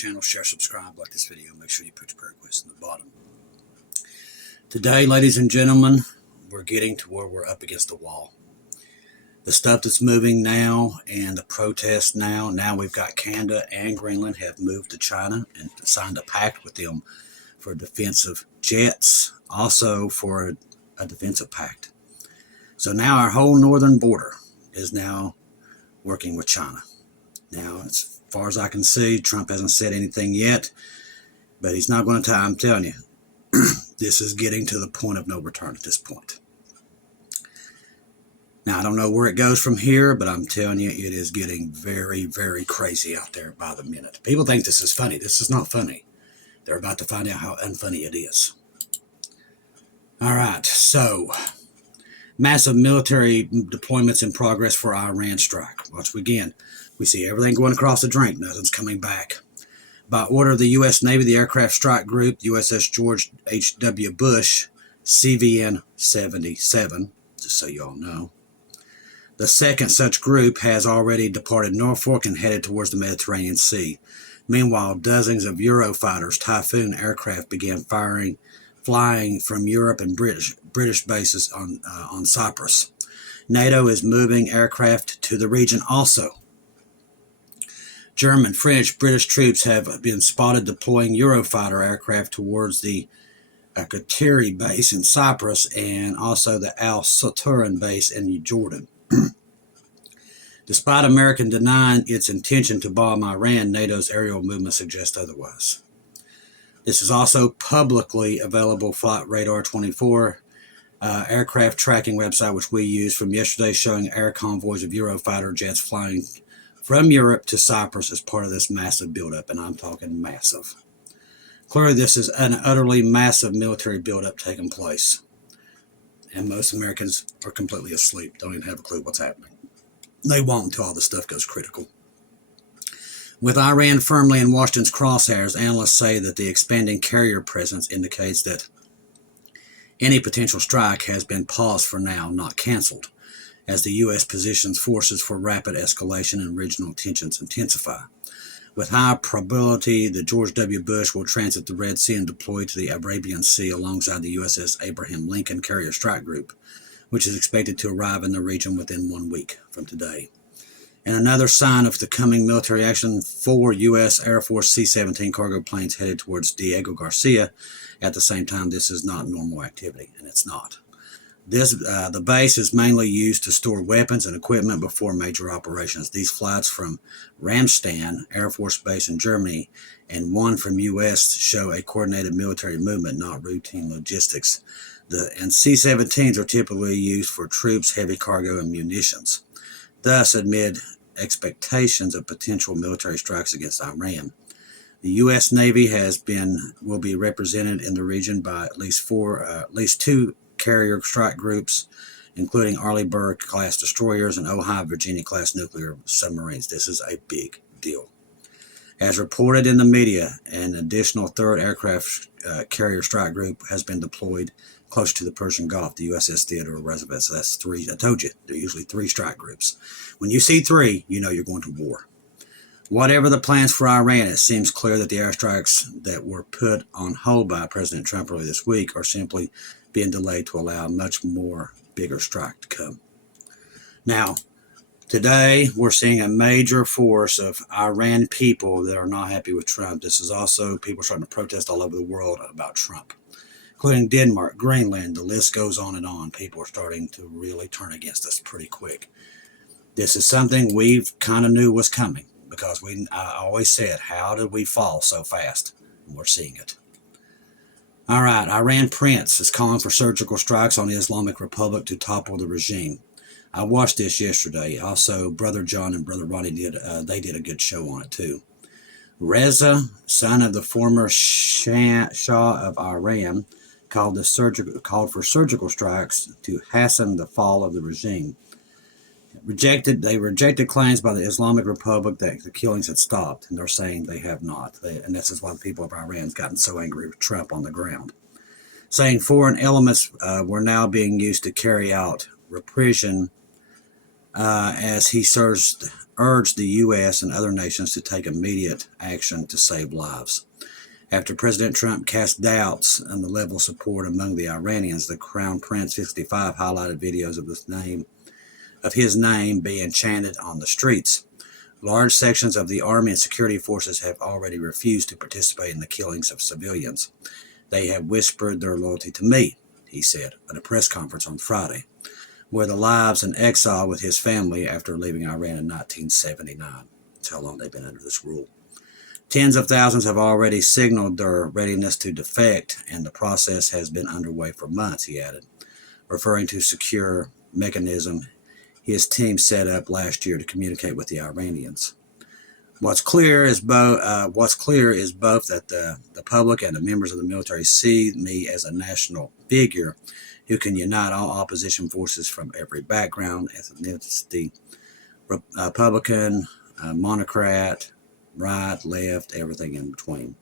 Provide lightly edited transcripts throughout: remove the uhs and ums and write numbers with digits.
channel, share, subscribe, like this video. Make sure you put your prayer requests in the bottom. Today, ladies and gentlemen, we're getting to where we're up against the wall. The stuff that's moving now and the protests now we've got Canada and Greenland have moved to China and signed a pact with them for defensive jets, also for a defensive pact. So now our whole northern border is now working with China. Now, as far as I can see, Trump hasn't said anything yet, but he's not going to tell. I'm telling you, this is getting to the point of no return at this point. Now, I don't know where it goes from here, but I'm telling you, it is getting very, very crazy out there by the minute. People think this is funny. This is not funny. They're about to find out how unfunny it is. All right, so massive military deployments in progress for Iran strike. Once again, we see everything going across the drink. Nothing's coming back. By order of the U.S. Navy, the aircraft strike group, USS George H.W. Bush, CVN 77, just so you all know. The second such group has already departed Norfolk and headed towards the Mediterranean Sea. Meanwhile, dozens of Eurofighters, Typhoon aircraft began flying from Europe and British bases on Cyprus. NATO is moving aircraft to the region also. German, French, British troops have been spotted deploying Eurofighter aircraft towards the Qatari base in Cyprus and also the Al Saturan base in Jordan. Despite America denying its intention to bomb Iran, NATO's aerial movement suggests otherwise. This is also publicly available Flight Radar 24 aircraft tracking website, which we use from yesterday, showing air convoys of Eurofighter jets flying from Europe to Cyprus as part of this massive buildup, and I'm talking massive. Clearly, this is an utterly massive military buildup taking place, and most Americans are completely asleep, don't even have a clue what's happening. They won't until all this stuff goes critical. With Iran firmly in Washington's crosshairs, analysts say that the expanding carrier presence indicates that any potential strike has been paused for now, not canceled, as the U.S. positions forces for rapid escalation and regional tensions intensify. With high probability, the George W. Bush will transit the Red Sea and deploy to the Arabian Sea alongside the USS Abraham Lincoln Carrier Strike Group, which is expected to arrive in the region within 1 week from today. And another sign of the coming military action, 4 U.S. Air Force C-17 cargo planes headed towards Diego Garcia. At the same time, this is not normal activity, and it's not. The base is mainly used to store weapons and equipment before major operations. These flights from Ramstein Air Force Base in Germany and one from U.S. show a coordinated military movement, not routine logistics. And C-17s are typically used for troops, heavy cargo, and munitions. Thus, amid expectations of potential military strikes against Iran, the U.S. Navy will be represented in the region by at least 2 carrier strike groups, including Arleigh Burke-class destroyers and Ohio Virginia-class nuclear submarines. This is a big deal. As reported in the media, an additional 3rd aircraft carrier strike group has been deployed close to the Persian Gulf, the USS Theodore Roosevelt. So that's 3. I told you, there are usually 3 strike groups. When you see 3, you know you're going to war. Whatever the plans for Iran, it seems clear that the airstrikes that were put on hold by President Trump earlier this week are simply being delayed to allow a much more bigger strike to come. Now, today we're seeing a major force of Iran people that are not happy with Trump. This is also people starting to protest all over the world about Trump, including Denmark, Greenland. The list goes on and on. People are starting to really turn against us pretty quick. This is something we've kind of knew was coming, because I always said, how did we fall so fast? And we're seeing it. All right, Iran Prince is calling for surgical strikes on the Islamic Republic to topple the regime. I watched this yesterday. Also, Brother John and Brother Ronnie did a good show on it too. Reza, son of the former Shah of Iran, called for surgical strikes to hasten the fall of the regime. They rejected claims by the Islamic Republic that the killings had stopped, and they're saying they have not. And this is why the people of Iran have gotten so angry with Trump on the ground, saying foreign elements were now being used to carry out repression as he surged urged the U.S. and other nations to take immediate action to save lives. After President Trump cast doubts on the level of support among the Iranians, the Crown Prince 65 highlighted videos of his name being chanted on the streets. Large sections of the army and security forces have already refused to participate in the killings of civilians. They have whispered their loyalty to me, he said at a press conference on Friday, where the lives in exile with his family after leaving Iran in 1979. That's how long they've been under this rule. Tens of thousands have already signaled their readiness to defect, and the process has been underway for months, he added, referring to secure mechanism his team set up last year to communicate with the Iranians. What's clear is both that the public and the members of the military see me as a national figure who can unite all opposition forces from every background, ethnicity, Republican, monocrat, right, left, everything in between.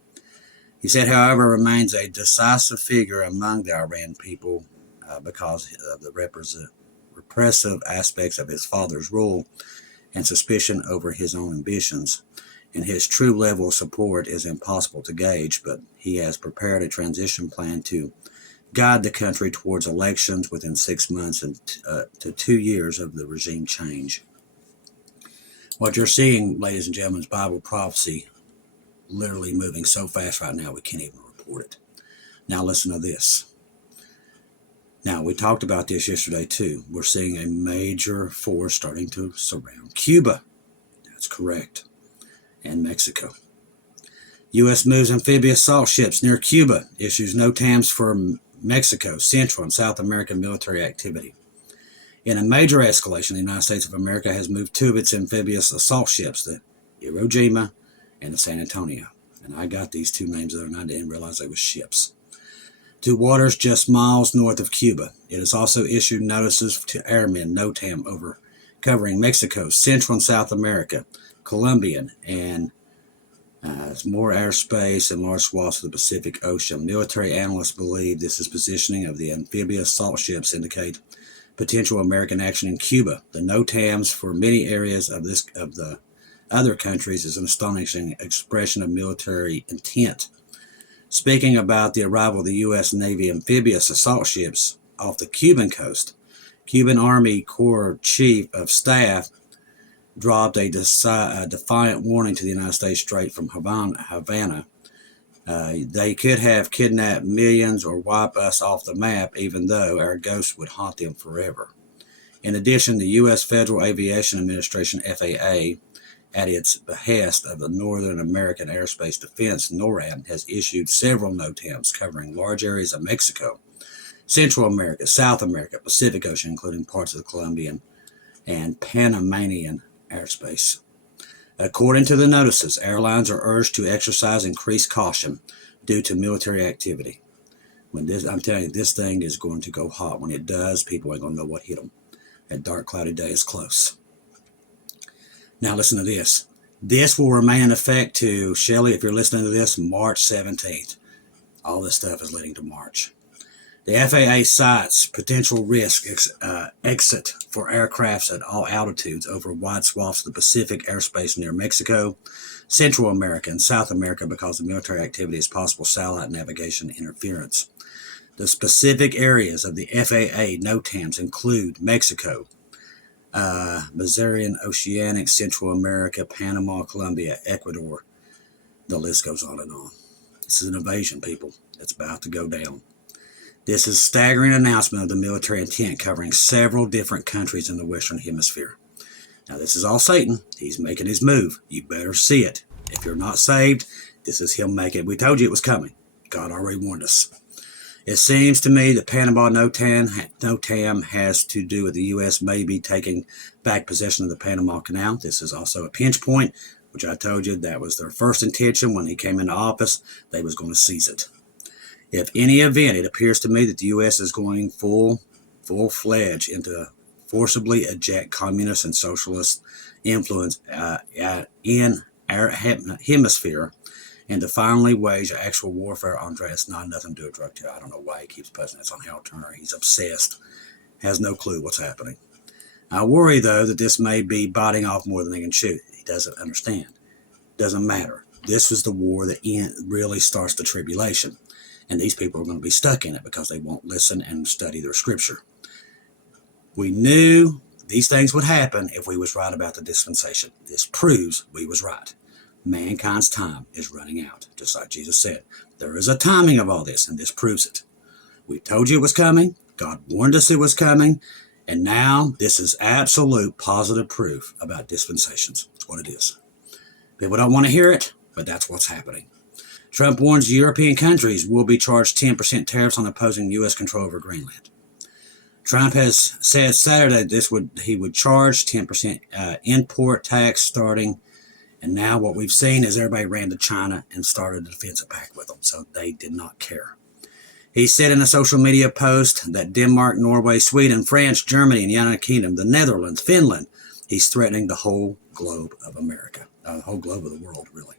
He said, however, remains a decisive figure among the Iran people because of the repressive aspects of his father's rule and suspicion over his own ambitions. And his true level of support is impossible to gauge, but he has prepared a transition plan to guide the country towards elections within 6 months and to 2 years of the regime change. What you're seeing, ladies and gentlemen, is Bible prophecy literally moving so fast right now we can't even report it. Now listen to this. Now, we talked about this yesterday too. We're seeing a major force starting to surround Cuba. That's correct. And Mexico. U.S. moves amphibious assault ships near Cuba, issues NOTAMS for Mexico, Central and South American military activity. In a major escalation, the United States of America has moved 2 of its amphibious assault ships, the Iwo Jima and the San Antonio. And I got these 2 names the other night. I didn't realize they were ships. To waters just miles north of Cuba. It has also issued notices to airmen, NOTAM, over covering Mexico, Central and South America, Colombian, and more airspace and large swaths of the Pacific Ocean. Military analysts believe this is positioning of the amphibious assault ships indicate potential American action in Cuba. The NOTAMs for many areas of the other countries is an astonishing expression of military intent. Speaking about the arrival of the U.S. Navy amphibious assault ships off the Cuban coast, Cuban Army Corps Chief of Staff dropped a defiant warning to the United States straight from Havana. They could have kidnapped millions or wipe us off the map, even though our ghosts would haunt them forever. In addition, the U.S. Federal Aviation Administration, FAA, at its behest of the Northern American Aerospace Defense, NORAD, has issued several NOTAMs covering large areas of Mexico, Central America, South America, Pacific Ocean, including parts of the Colombian and Panamanian airspace. According to the notices, airlines are urged to exercise increased caution due to military activity. I'm telling you, this thing is going to go hot. When it does, people ain't going to know what hit them. That dark, cloudy day is close. Now listen to this. This will remain in effect to, Shelley, if you're listening to this, March 17th. All this stuff is leading to March. The FAA cites potential risk exit for aircrafts at all altitudes over wide swaths of the Pacific airspace near Mexico, Central America, and South America because of military activity is possible satellite navigation interference. The specific areas of the FAA NOTAMs include Mexico, Mazarian Oceanic, Central America, Panama, Colombia, Ecuador. The list goes on and on. This is an invasion, people. It's about to go down. This is a staggering announcement of the military intent covering several different countries in the Western Hemisphere. Now, this is all Satan. He's making his move. You better see it. If you're not saved, this is him making it. We told you it was coming. God already warned us. It seems to me that Panama NOTAM has to do with the U.S. maybe taking back possession of the Panama Canal. This is also a pinch point, which I told you that was their first intention when he came into office. They was going to seize it. If any event, it appears to me that the U.S. is going full-fledged into forcibly eject communist and socialist influence in our hemisphere and to finally wage actual warfare on drugs. It's not nothing to do with drug terror. I don't know why he keeps posting this on Hal Turner. He's obsessed. Has no clue what's happening. I worry, though, that this may be biting off more than they can chew. He doesn't understand. Doesn't matter. This is the war that really starts the tribulation. And these people are going to be stuck in it because they won't listen and study their scripture. We knew these things would happen if we was right about the dispensation. This proves we was right. Mankind's time is running out, just like Jesus said. There is a timing of all this, and this proves it. We told you it was coming. God warned us it was coming. And now this is absolute positive proof about dispensations. That's what it is. People don't want to hear it, but that's what's happening. Trump warns European countries will be charged 10% tariffs on opposing U.S. control over Greenland. Trump has said Saturday he would charge 10% import tax starting. And now what we've seen is everybody ran to China and started a defensive pact with them. So they did not care. He said in a social media post that Denmark, Norway, Sweden, France, Germany, and the United Kingdom, the Netherlands, Finland, he's threatening the whole globe of America, the whole globe of the world, really,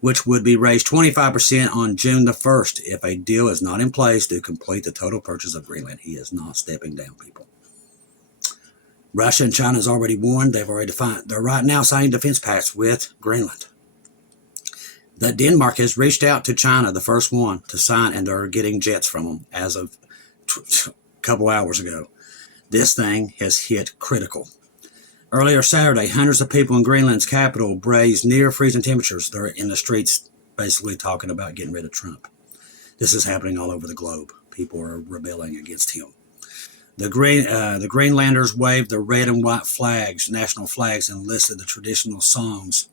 which would be raised 25% on June the 1st if a deal is not in place to complete the total purchase of Greenland. He is not stepping down, people. Russia and China has already warned. They're right now signing defense pacts with Greenland. That Denmark has reached out to China, the first one to sign, and they're getting jets from them as of a couple hours ago. This thing has hit critical. Earlier Saturday, hundreds of people in Greenland's capital brazed near freezing temperatures. They're in the streets basically talking about getting rid of Trump. This is happening all over the globe. People are rebelling against him. The Greenlanders waved the red and white flags, national flags, and listed the traditional songs.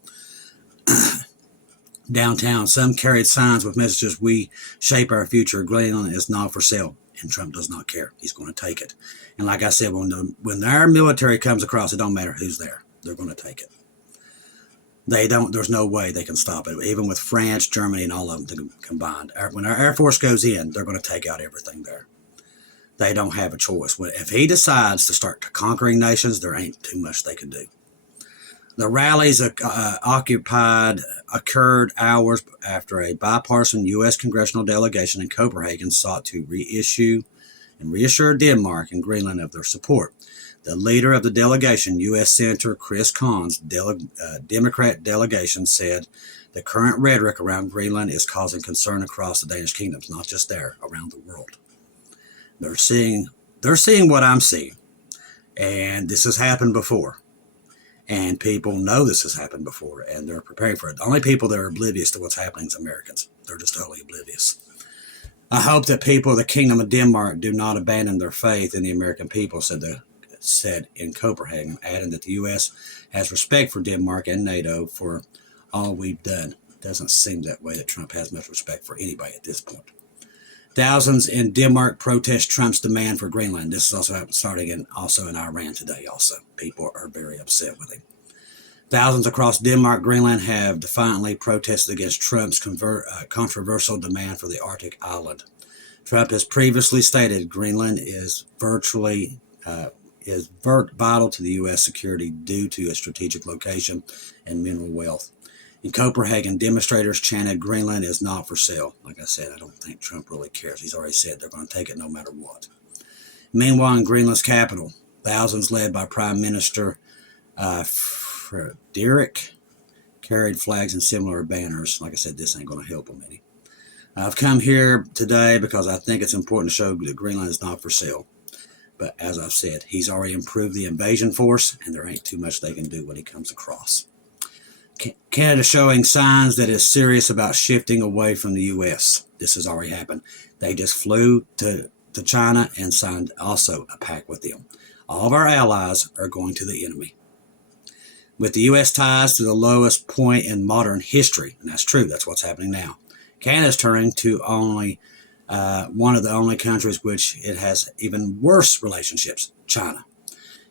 Downtown, some carried signs with messages, "We shape our future. Greenland is not for sale." And Trump does not care. He's going to take it. And like I said, when our military comes across, it don't matter who's there. They're going to take it. There's no way they can stop it. Even with France, Germany, and all of them combined. When our Air Force goes in, they're going to take out everything there. They don't have a choice. If he decides to start conquering nations, there ain't too much they can do. The rallies occurred hours after a bipartisan U.S. congressional delegation in Copenhagen sought to reassure Denmark and Greenland of their support. The leader of the delegation, U.S. Senator Chris Cohn's Democrat delegation, said the current rhetoric around Greenland is causing concern across the Danish kingdoms, not just there, around the world. They're seeing what I'm seeing, and this has happened before. And people know this has happened before, and they're preparing for it. The only people that are oblivious to what's happening is Americans. They're just totally oblivious. I hope that people of the Kingdom of Denmark do not abandon their faith in the American people, said in Copenhagen, adding that the U.S. has respect for Denmark and NATO for all we've done. It doesn't seem that way that Trump has much respect for anybody at this point. Thousands in Denmark protest Trump's demand for Greenland. This is also starting in Iran today also. People are very upset with him. Thousands across Denmark, Greenland have defiantly protested against Trump's controversial demand for the Arctic island. Trump has previously stated Greenland is vital to the U.S. security due to its strategic location and mineral wealth. In Copenhagen, demonstrators chanted, "Greenland is not for sale." Like I said, I don't think Trump really cares. He's already said they're going to take it no matter what. Meanwhile, in Greenland's capital, thousands led by Prime Minister Frederik carried flags and similar banners. Like I said, this ain't going to help them any. I've come here today because I think it's important to show that Greenland is not for sale. But as I've said, he's already improved the invasion force, and there ain't too much they can do when he comes across. Canada showing signs that it's serious about shifting away from the U.S. This has already happened. They just flew to China and signed also a pact with them. All of our allies are going to the enemy. With the U.S. ties to the lowest point in modern history, and that's true, that's what's happening now. Canada's turning to only one of the only countries which it has even worse relationships, China.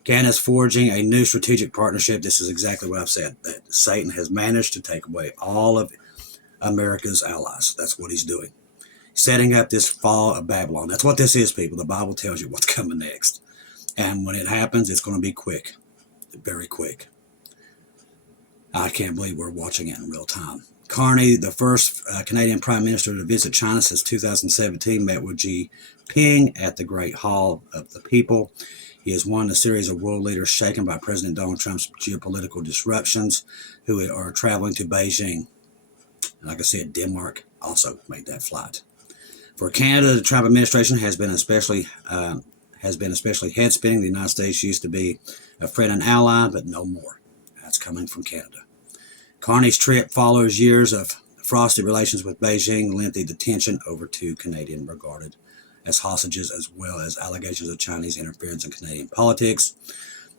Canada's forging a new strategic partnership. This is exactly what I've said, that Satan has managed to take away all of America's allies. That's what he's doing. Setting up this fall of Babylon. That's what this is, people. The Bible tells you what's coming next. And when it happens, it's going to be quick. Very quick. I can't believe we're watching it in real time. Carney, the first Canadian Prime Minister to visit China since 2017, met with Xi Jinping at the Great Hall of the People. He is one of a series of world leaders shaken by President Donald Trump's geopolitical disruptions who are traveling to Beijing. Like I said, Denmark also made that flight. For Canada, the Trump administration has been especially head-spinning. The United States used to be a friend and ally, but no more. That's coming from Canada. Carney's trip follows years of frosty relations with Beijing, lengthy detention over 2 Canadians regarded as hostages, as well as allegations of Chinese interference in Canadian politics.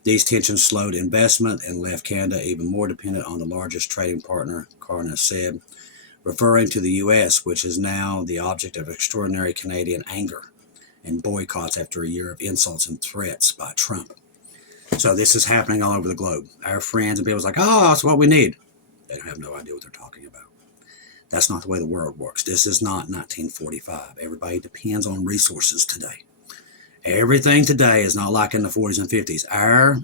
These tensions slowed investment and left Canada even more dependent on the largest trading partner, Carney said, referring to the U.S., which is now the object of extraordinary Canadian anger and boycotts after a year of insults and threats by Trump. So this is happening all over the globe. Our friends and people's like, oh, that's what we need. They have no idea what they're talking about. That's not the way the world works. This is not 1945. Everybody depends on resources today. Everything today is not like in the 40s and 50s. Our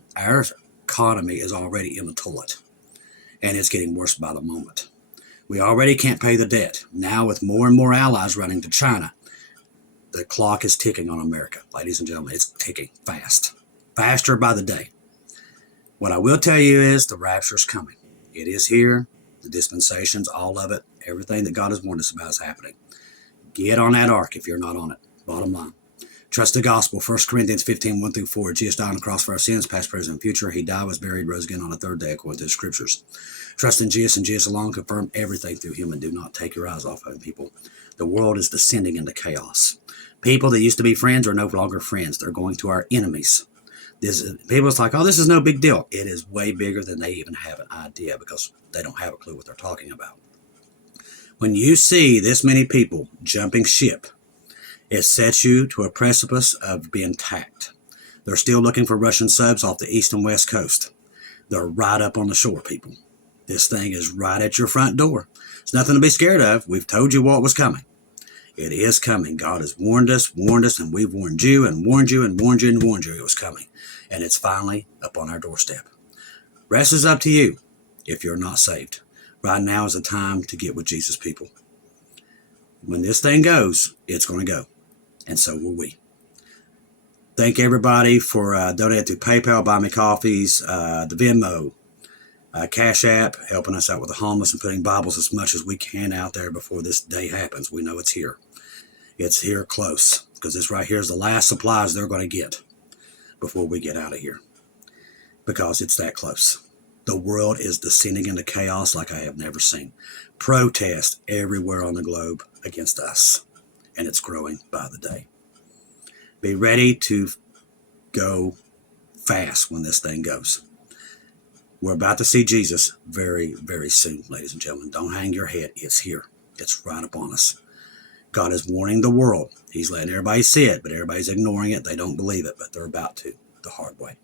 economy is already in the toilet, and it's getting worse by the moment. We already can't pay the debt. Now with more and more allies running to China, the clock is ticking on America. Ladies and gentlemen, it's ticking fast. Faster by the day. What I will tell you is the rapture is coming. It is here. The dispensations, all of it, everything that God has warned us about is happening. Get on that ark if you're not on it. Bottom line. Trust the gospel. 1 Corinthians 15, 1-4. Jesus died on the cross for our sins, past, present, and future. He died, was buried, rose again on the third day, according to the scriptures. Trust in Jesus and Jesus alone. Confirm everything through him, and do not take your eyes off of him, people. The world is descending into chaos. People that used to be friends are no longer friends. They're going to our enemies. People's like, oh, this is no big deal. It is way bigger than they even have an idea, because they don't have a clue what they're talking about. When you see this many people jumping ship, it sets you to a precipice of being attacked. They're still looking for Russian subs off the east and west coast. They're right up on the shore, people. This thing is right at your front door. It's nothing to be scared of. We've told you what was coming. It is coming. God has warned us, and we've warned you, and warned you, and warned you, and warned you it was coming. And it's finally up on our doorstep. Rest is up to you if you're not saved. Right now is the time to get with Jesus, people. When this thing goes, it's going to go. And so will we. Thank everybody for donating through PayPal, Buy Me Coffees, the Venmo, Cash App, helping us out with the homeless and putting Bibles as much as we can out there before this day happens. We know it's here. It's here close, because this right here is the last supplies they're going to get before we get out of here, because it's that close. The world is descending into chaos like I have never seen. Protest everywhere on the globe against us, and it's growing by the day. Be ready to go fast when this thing goes. We're about to see Jesus very, very soon, ladies and gentlemen. Don't hang your head. It's here. It's right upon us. God is warning the world. He's letting everybody see it, but everybody's ignoring it. They don't believe it, but they're about to, the hard way.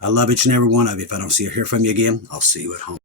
I love each and every one of you. If I don't see or hear from you again, I'll see you at home.